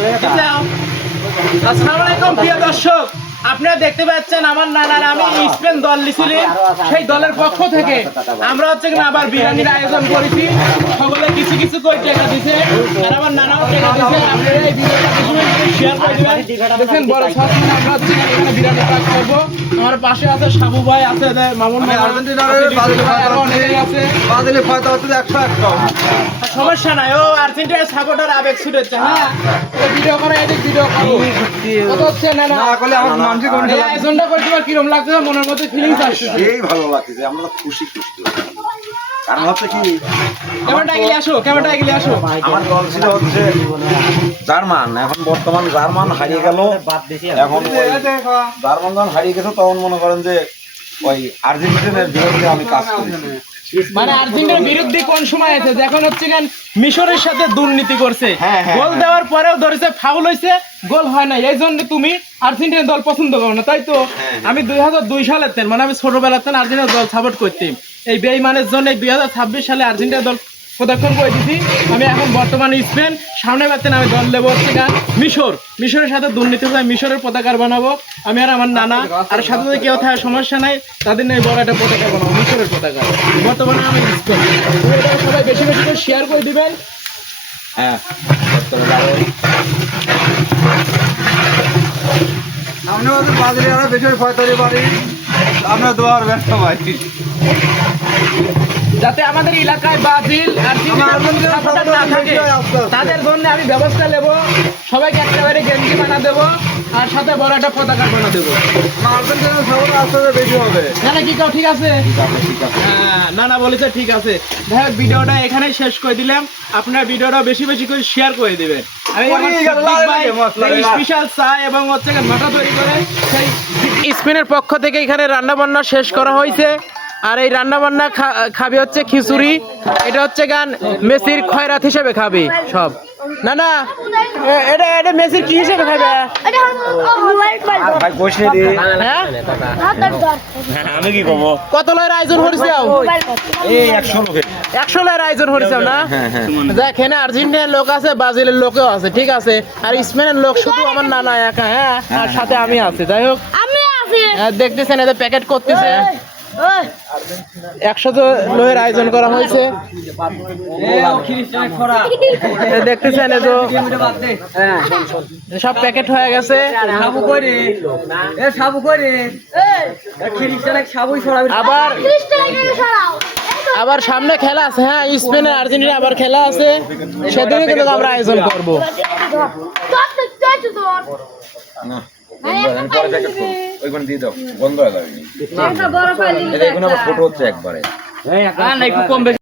আসসালামু আলাইকুম প্রিয় দর্শক, আপনারা দেখতে পাচ্ছেন আমার নানার আমি স্পেন দল লিছিলেন। সেই দলের পক্ষ থেকে আমরা হচ্ছে কিনা আবার বিরিয়ানির আয়োজন করেছি। সকলে কিছু কিছু করে টাকা দিছে আর আমার নানাও টাকা দিছে। আপনারা এই ভিডিওটা শেয়ার করে দিবেন। দেখেন বড় সস্তা আমরা হচ্ছে এখানে বিরিয়ানি পাক করব। আমার পাশে আছে সাবু ভাই, আছে মামুন ভাই, আর্জেন্টিনার আর অনেকেই আছে। বাদলে ফয়তা হচ্ছে 100 সমস্যা নাই, ও আর্জেন্টিনার সাপোর্টার আবেগ ছুটেছে। হ্যাঁ, ভিডিও করে এদিক ভিডিও করো কত হচ্ছে না না করলে আমার মানসিক এই আয়োজনটা করে তোমার কিরকম লাগছে? মনের মধ্যে ফিলিংস আসছে? এই ভালো লাগছে, আমরা তো খুশি কারণ হচ্ছে কি ক্যামেরাটা এগিয়ে আসো, ক্যামেরাটা এগিয়ে আসো। আমার দল ছিল হচ্ছে জার্মান, এখন বর্তমান জার্মান হারিয়ে গেল। এখন জার্মান যখন হারিয়ে গেছে তখন মনে করেন যে ওই আর্জেন্টিনার বিরুদ্ধে আমি কাজ করেছি। মানে আর্জেন্টিনার বিরুদ্ধে কোন সময় আছে যখন হচ্ছে কেন মিশরের সাথে দুর্নীতি করছে, গোল দেওয়ার পরেও ধরেছে ফাউল হয়েছে, গোল হয় না, এই জন্য তুমি আর্জেন্টিনা দল পছন্দ করো না, তাই তো? আমি 2002 সালের তেল, মানে আমি ছোটবেলাতে আর্জেন্টিনা দল সাপোর্ট করতাম। এই বেইমানের জন্য 2026 সালে আর্জেন্টিনা দল প্রদক্ষিণ করে দিছি। আমি এখন বর্তমানে স্পেন, সামনে পাচ্ছেন আমি দল দেবো হচ্ছে গান মিশরের সাথে দুর্নীতি করে মিশরের পতাকা বানাবো আমি আর আমার নানা। আর সাথে যদি কেউ থাকে সমস্যা নাই, তাদের নিয়ে বড় একটা পতাকা বানাবো, মিশরের পতাকা। বর্তমানে আমি স্পেন, সবাই বেশি বেশি করে শেয়ার করে দিবেন। হ্যাঁ, আপনি বলতে বাদলে আর বেশি ফয়তারি বাড়ি আপনার দোয়ার ব্যস্ত ভাই, যাতে আমাদের এলাকায় ব্রাজিল না থাকে তাদের জন্য আমি ব্যবস্থা নেব। সবাইকে একেবারে গেঞ্জি বানা দেবো আর সাথে বড় একটা পতাকা বানা দেবো। আর্জেন্টিনার খবর আসতে বেশি হবে না না, কি কাও ঠিক আছে? হ্যাঁ, না না বলেছে ঠিক আছে। দেখ, ভিডিওটা এখানেই শেষ করে দিলাম। আপনার ভিডিওটা বেশি বেশি করে শেয়ার করে দিবেন। আমি স্পেশাল চা এবং হচ্ছে মাথা তৈরি করে সেই স্পেনের পক্ষ থেকে এখানে রান্না বান্না শেষ করা হয়েছে। আর এই রান্না বান্না খাবি হচ্ছে খিচুড়ি, এটা হচ্ছে গান মেসির খয়রাত হিসেবে খাবি সব। না না, এটা এটা মেসির কি হিসেবে খাবে? হ্যাঁ, আমি কি কব কত লয়ের আয়োজন করেছে? এই 100 লোকের 100 লয়ের আয়োজন করেছে না? দেখেন, আর্জেন্টিনার লোক আছে, ব্রাজিলের লোকও আছে, ঠিক আছে। আর স্পেনের লোক শুধু আমার নানা একা। হ্যাঁ, আর সাথে আমি আছি। যাই হোক, দেখতেছেন এদের প্যাকেট করতেছে। 100 লোহের আয়োজন করা হয়েছে, দেখতেছেন সব প্যাকেট হয়ে গেছে। আবার সামনে খেলা আছে। হ্যাঁ, স্পেনের আর্জেন্টিনা আবার খেলা আছে, সেদিনই কিন্তু আমরা আয়োজন করবো। ওইখানে দিয়ে দাও, বন্ধ হয়ে যাবে। ফটো হচ্ছে একবারে।